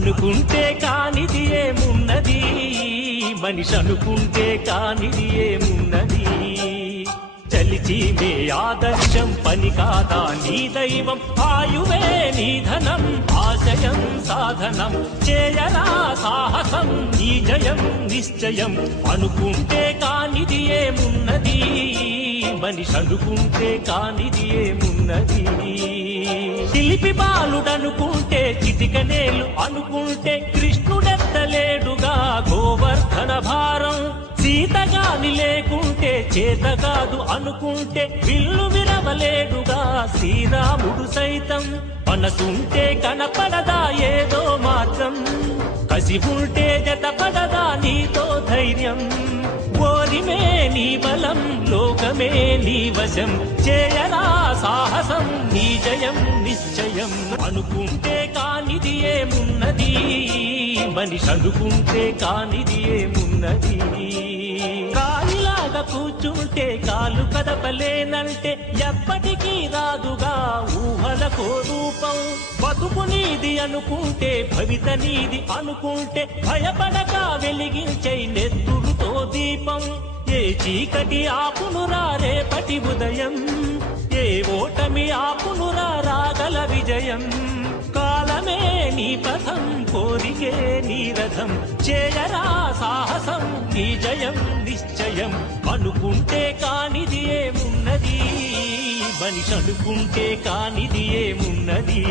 అనుకుంటే కానిది ఏమున్నది, మనిషి అనుకుంటే కానిది ఏమున్నది. చలిచి మే ఆదర్శం పని కాదా నీ దైవం, ఆయువే నీ ధనం ఆశయం సాధనం. చేయరా సాహసం నీ జయం నిశ్చయం. అనుకుంటే కానిది ఏమున్నది, మనిషి అనుకుంటే కానిది ఏమున్నది. చిలిపి బాలుడనుకుంటే చిటికనేలు అనుకుంటే కృష్ణుడెత్తలేడుగా గోవర్ధన భారం. సీతగాని లేకుంటే చేతగాదు అనుకుంటే విల్లు విరవలేడుగా శ్రీరాముడు సైతం. మనసుంటే కనపడదా ఏదో మాత్రం, కసి ఉంటే జతపడదా నీతో ధైర్యం. ఓరిమే నీ బలం లోకమే నీ వశం, చేయరా సాహసం నీ జయం నిశ్చయం. అనుకుంటే కానిది ఏమున్నది, మనిషి అనుకుంటే కానిది ఏమున్నది. కాలిలాగా కూర్చుంటే కాలు కదపలేనంటే ఎప్పటికీ రాదుగా ఊహలకో రూపం. బతుకు నీది అనుకుంటే భవిత నీది అనుకుంటే భయపడక వెలిగించే నెత్తురుతో దీపం. ఏ చీకటి ఆపునురా రేపటి ఉదయం, ఏ ఓటమి ఆపునురా రాగల విజయం. కాలమే నీ పథం కోరికే నీ రథం, చేయరా సాహసం నీ జయం నిశ్చయం. అనుకుంటే కానిది ఏమున్నది, మనిషి అనుకుంటే కానిది ఏమున్నది.